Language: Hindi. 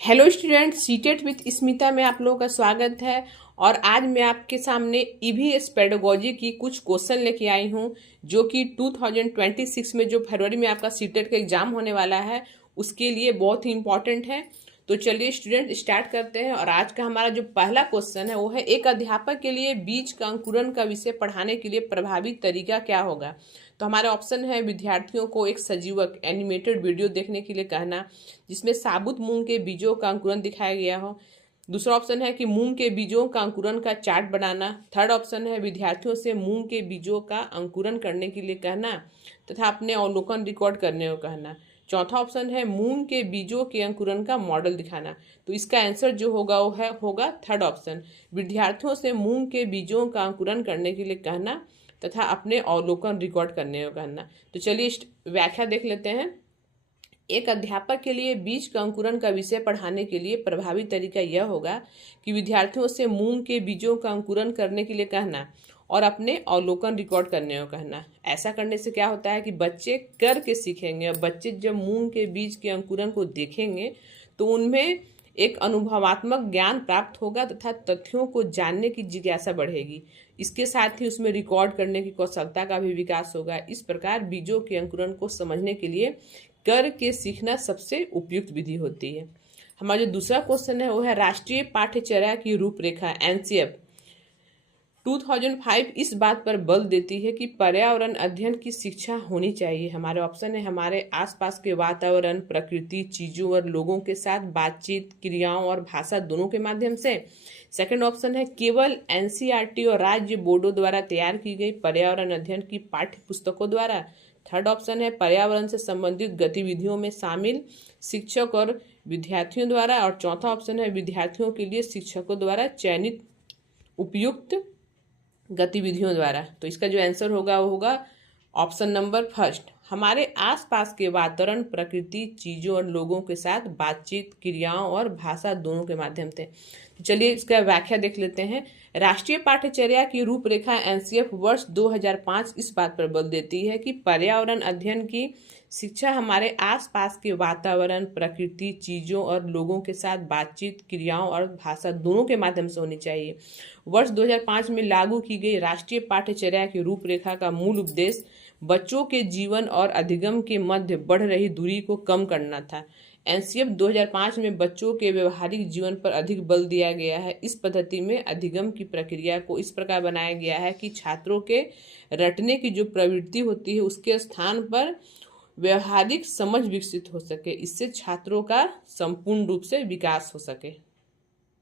Hello student, CTET with Smita में आप लोगों का स्वागत है। और आज मैं आपके सामने ईवीएस पेडागोजी की कुछ क्वेश्चन लेके आई हूँ जो कि 2026 में जो फरवरी में आपका सीटेट का एग्जाम होने वाला है उसके लिए बहुत ही इंपॉर्टेंट है। तो चलिए स्टूडेंट स्टार्ट करते हैं। और आज का हमारा जो पहला क्वेश्चन है वो है, एक अध्यापक के लिए बीज का अंकुरण का विषय पढ़ाने के लिए प्रभावी तरीका क्या होगा। तो हमारे ऑप्शन है, विद्यार्थियों को एक सजीवक एनिमेटेड वीडियो देखने के लिए कहना जिसमें साबुत मूंग के बीजों का अंकुरण दिखाया गया हो। दूसरा ऑप्शन है कि मूंग के बीजों का अंकुरण का चार्ट बनाना। थर्ड ऑप्शन है, विद्यार्थियों से मूंग के बीजों का अंकुरण करने के लिए कहना तथा अपने अवलोकन रिकॉर्ड करने को कहना। चौथा ऑप्शन है, मूंग के बीजों के अंकुरण का मॉडल दिखाना। तो इसका आंसर जो होगा वो होगा थर्ड ऑप्शन, विद्यार्थियों से मूंग के बीजों का अंकुरण करने के लिए कहना तथा अपने अवलोकन रिकॉर्ड करने को कहना। तो चलिए व्याख्या देख लेते हैं। एक अध्यापक के लिए बीज का अंकुरण का विषय पढ़ाने के लिए प्रभावी तरीका यह होगा कि विद्यार्थियों से मूंग के बीजों का अंकुरण करने के लिए कहना और अपने अवलोकन रिकॉर्ड करने को कहना। ऐसा करने से क्या होता है कि बच्चे करके सीखेंगे। और बच्चे जब मूंग के बीज के अंकुरण को देखेंगे तो उनमें एक अनुभवात्मक ज्ञान प्राप्त होगा तथा तथ्यों को जानने की जिज्ञासा बढ़ेगी। इसके साथ ही उसमें रिकॉर्ड करने की कौशलता का भी विकास होगा। इस प्रकार बीजों के अंकुरण को समझने के लिए करके सीखना सबसे उपयुक्त विधि होती है। हमारा जो दूसरा क्वेश्चन है वो है, राष्ट्रीय पाठ्यचर्या की रूपरेखा एनसीएफ 2005 इस बात पर बल देती है कि पर्यावरण अध्ययन की शिक्षा होनी चाहिए। हमारे ऑप्शन है, हमारे आसपास के वातावरण, प्रकृति, चीजों और लोगों के साथ बातचीत, क्रियाओं और भाषा दोनों के माध्यम से। सेकंड ऑप्शन है, केवल एनसीईआरटी और राज्य बोर्डों द्वारा तैयार की गई पर्यावरण अध्ययन की पाठ्य पुस्तकों द्वारा। थर्ड ऑप्शन है, पर्यावरण से संबंधित गतिविधियों में शामिल शिक्षक और विद्यार्थियों द्वारा। और चौथा ऑप्शन है, विद्यार्थियों के लिए शिक्षकों द्वारा चयनित उपयुक्त गतिविधियों द्वारा। तो इसका जो आंसर होगा वो होगा ऑप्शन नंबर फर्स्ट, हमारे आसपास के वातावरण, प्रकृति, चीजों और लोगों के साथ बातचीत, क्रियाओं और भाषा दोनों के माध्यम से। तो चलिए इसका व्याख्या देख लेते हैं। राष्ट्रीय पाठ्यचर्या की रूपरेखा एनसीएफ वर्ष 2005 इस बात पर बल देती है कि पर्यावरण अध्ययन की शिक्षा हमारे आसपास के वातावरण, प्रकृति, चीजों और लोगों के साथ बातचीत, क्रियाओं और भाषा दोनों के माध्यम से होनी चाहिए। वर्ष 2005 में लागू की गई राष्ट्रीय पाठ्यचर्या की रूपरेखा का मूल उद्देश्य बच्चों के जीवन और अधिगम के मध्य बढ़ रही दूरी को कम करना था। एनसीएफ 2005 में बच्चों के व्यवहारिक जीवन पर अधिक बल दिया गया है। इस पद्धति में अधिगम की प्रक्रिया को इस प्रकार बनाया गया है कि छात्रों के रटने की जो प्रवृत्ति होती है उसके स्थान पर व्यवहारिक समझ विकसित हो सके। इससे छात्रों का संपूर्ण रूप से विकास हो सके।